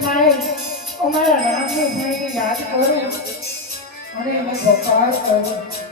અમારા નામની ભૂમિને યાદ કરું અને એને ગોપાલ કરું.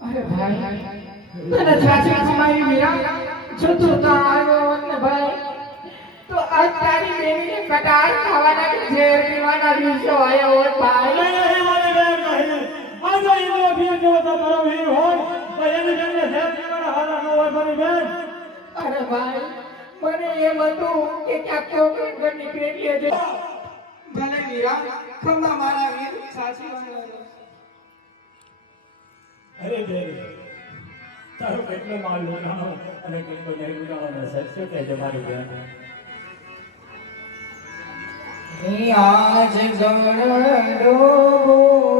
અરે ભાઈ તને સાચી કમાઈ મીરા જો તું તો આવ્યો હોત ને ભાઈ તો આજ તારી બેનીને કટાર ખાવાના કે ઝેર પીવાના દિવસો આવ્યો હોત ભાઈ નહીં મારી બેન નહીં આ જો ઈનો અભિયાન જેવો તમારો વીર હોય તો એની બેનને ઝેર પીવાના હાલા ન હોય મારી બેન. અરે ભાઈ મને એમ હતું કે ક્યાંક કોકણ ઘરની પેટીએ છે ભલે મીરા ખમ્મા મારા વીર સાચી વાત અરે બેન તારો કેટલો માલ લૂંટાણો અને કેટલો નહીં લૂંટાણો સત્ય કહેજે મારી બેન. આજ ગણડો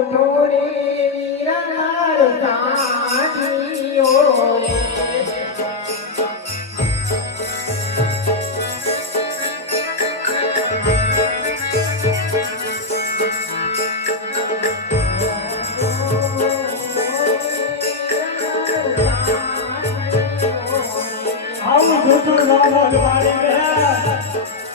ઢોરે વીરનાર સાઠીઓ રે આવું જૂઠું ન બોલ મારી બેન.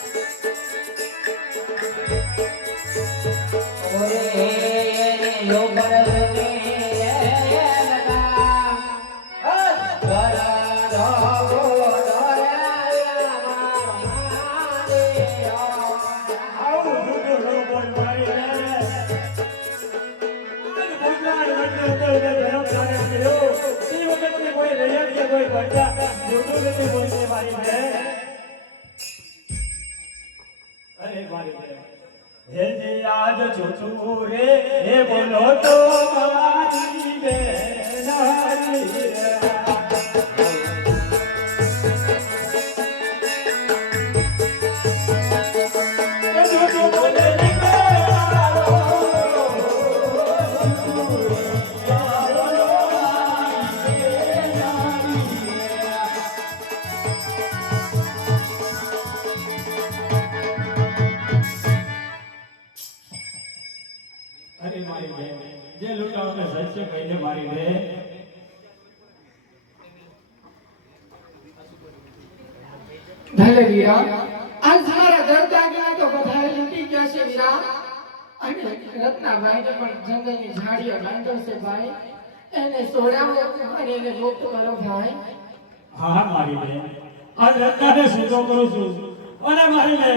આજ છોટું રે હે બોલો તો મારી બેન જે લૂંટાઓને સત્ય કહીને મારી દે. ભલે વીરા આજ મારા દરદાગીના તો બધાએ લૂંટી ગયા છે વીરા અને રત્નાભાઈને પણ જંગલની ઝાડીઓ બાંધ્યો છે ભાઈ એને છોડાવો અને એને મુક્ત કરો ભાઈ. હા મારી બેન આ રત્નાને સીધો કરું છું અને મારીને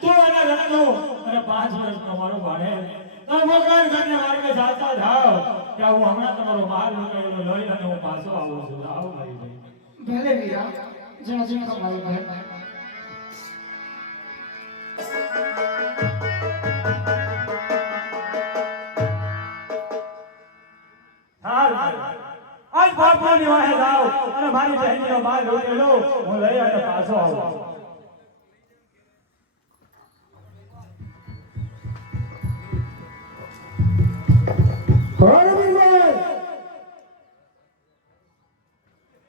તું અને રત્નો અને 5 વર્ષનો મારો ભાણે તમે ભગવાન કરીને મારીને ચાલતા જાઓ કે હું હમણાં તમારો માલ લઈ અને હું પાછો આવું છું. આવો ભાઈ ભલે વીરા જા જા મારો ભાઈ આજ બાપુની વાહે જાઓ અને મારી બહેનનો માલ લૂંટી લો હું લઈ અને પાછો આવું.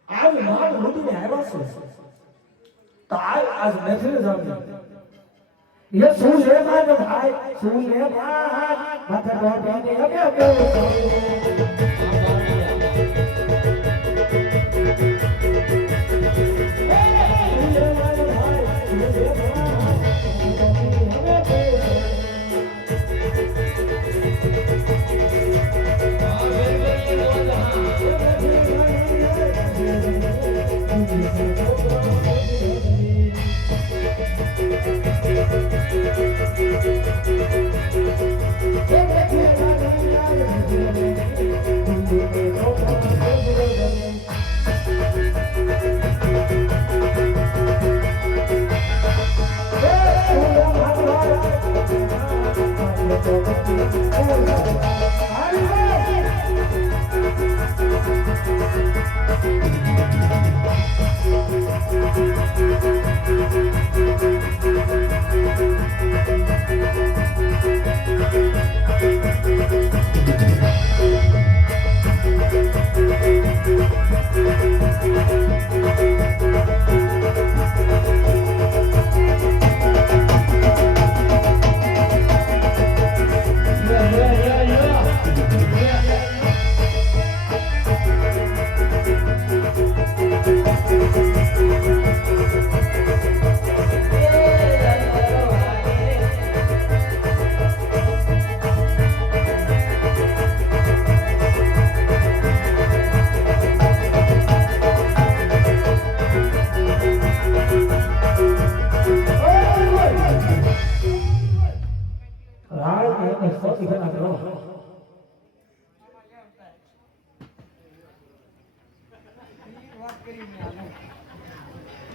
આજ માલ લૂંટીને આવ્યા છે તો આજ નથી જમતી ये सुन ले बात भाई सुन ले बात माथा डोटे ने अबे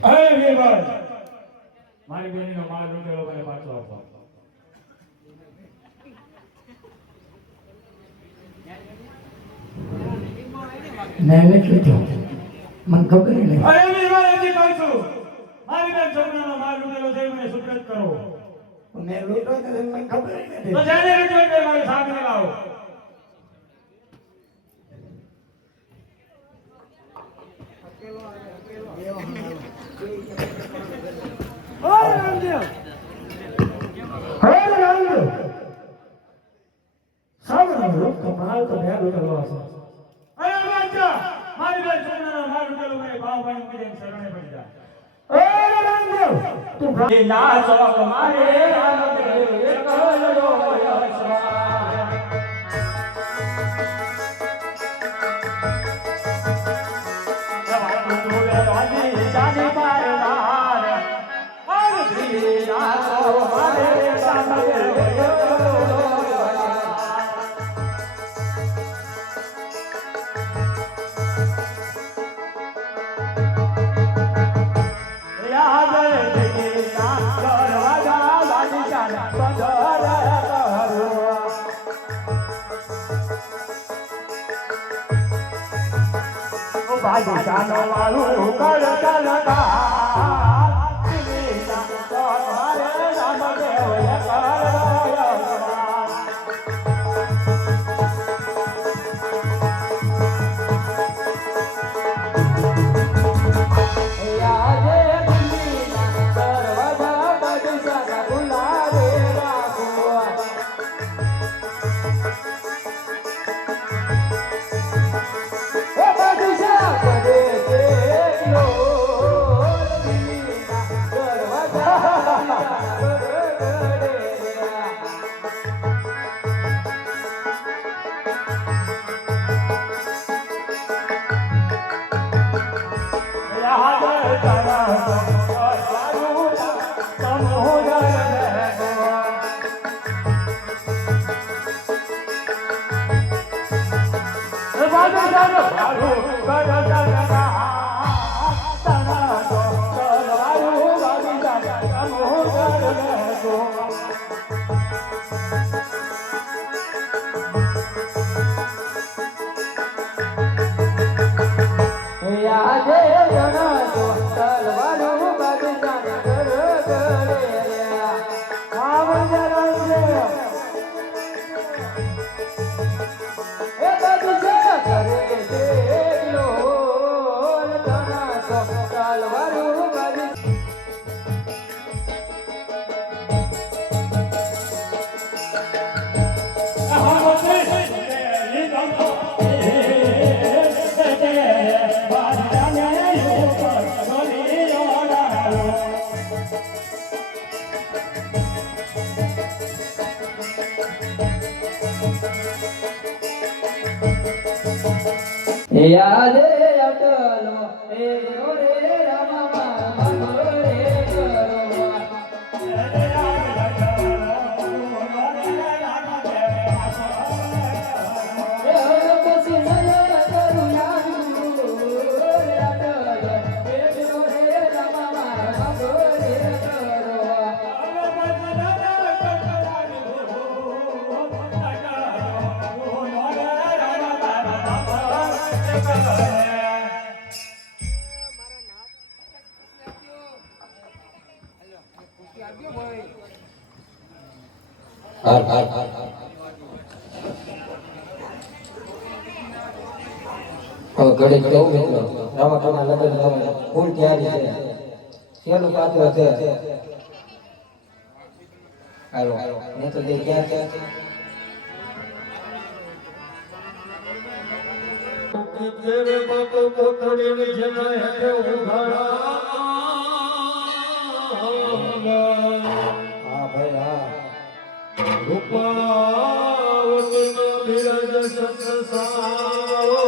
અરે વીરભાઈ મારી બહેનનો માલ લૂંટેલો મને પાછો આપો. मैंने क्यों मन खबर नहीं અરે વીરભાઈ હજી કહું છું મારી બેન છોકરાનો માલ લૂંટેલો છે મને સુપ્રત કરો. मैं लूटो तो मन खबर नहीं તો જેને લૂંટ્યો તે મારી સામે લાવો. कमाल तो मैं लूटलो हूं અરે બાદશાહ મારી બેન છોકરાનો માલ લૂંટેલો મને ભાવ ભાઈ મૂકી શરણે પડી જા. ए रामदेव तू ના ચોક મારે રામદેવ કલડો યશવા. બાદશાહનો વાળું કળ કલકા મારે રામદેવ યાદે જણાતો તલવારું બગીચા ઘર ઘરે આવજે એ બગીચા કરે દેલો જણાતો તલવારું બગીચા યાદે અટલો એ રે રમવા રે કરવા ઘડી કેવું મિત્રો રમકડા લગન લાવવા ફૂલ તૈયારી છે શેનું પાત્ર છે હાલો ને તો દે ક્યાં છે તેરે બાપ પોતડીની જેના હેઠે ઉઘાડા હા ભાઈ હા રૂપાવતીનો બિરજ સત્સંસારો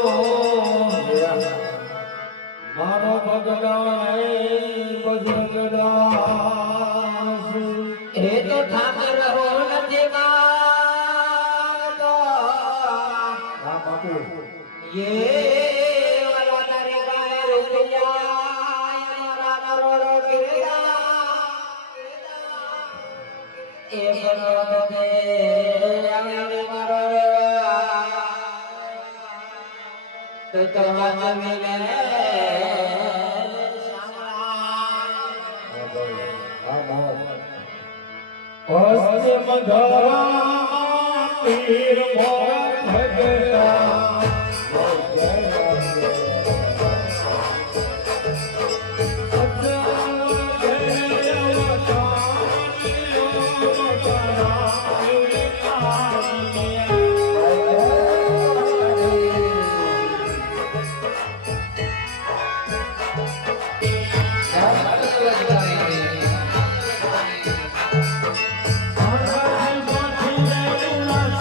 મારો ભગવાન બજરંગદાસ એ તો ઠાકર હો નથી માંગતો હા બાપુ ये वाला तारे गाय रुपया हमारा करोड़ो गिरेगा ए करोड़ दे हमारे मारो तो हम मिले પશ્ચિમ ધરા પીર મોર ભગતા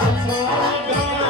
Oh,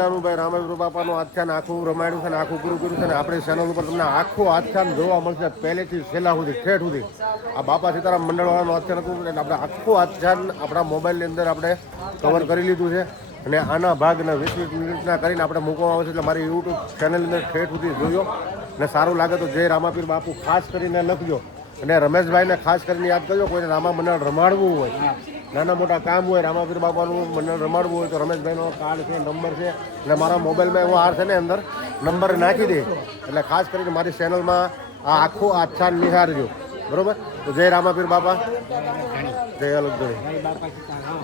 મજાનું ભાઈ રામેશ્વર બાપાનું આખ્યાન આખું રમાડ્યું છે ને આખું પૂરું કર્યું છે ને આપણી ચેનલ ઉપર તમને આખું આખ્યાન જોવા મળશે પહેલેથી છેલ્લા સુધી ઠેઠ સુધી. આ બાપા સીતારામ મંડળવાળાનું આખ્યાન હતું એટલે આપણે આખું આખ્યાન આપણા મોબાઈલની અંદર આપણે કવર કરી લીધું છે અને આના ભાગને 20 મિનિટના કરીને આપણે મૂકવામાં આવે છે. એટલે મારી યુટ્યુબ ચેનલની અંદર ઠેઠ સુધી જોયો ને સારું લાગે તો જય રામાપીર બાપુ ખાસ કરીને લખજો અને રમેશભાઈને ખાસ કરીને યાદ કરજો. કોઈને રામા મંડળ રમાડવું હોય, નાના મોટા કામ હોય, રામાપીર બાપાનું મંડળ રમાડવું હોય તો રમેશભાઈનો કાર્ડ છે, નંબર છે એટલે મારા મોબાઈલમાં એવો હાર છે ને અંદર નંબર નાખી દે એટલે ખાસ કરીને મારી ચેનલમાં આ આખું આખ્યાન નિહાળજો. બરોબર? તો જય રામાપીર બાપા, જય અલગ ધણી,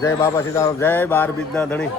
જય બાપા સીતારામ, જય 12 બીજના ધણી.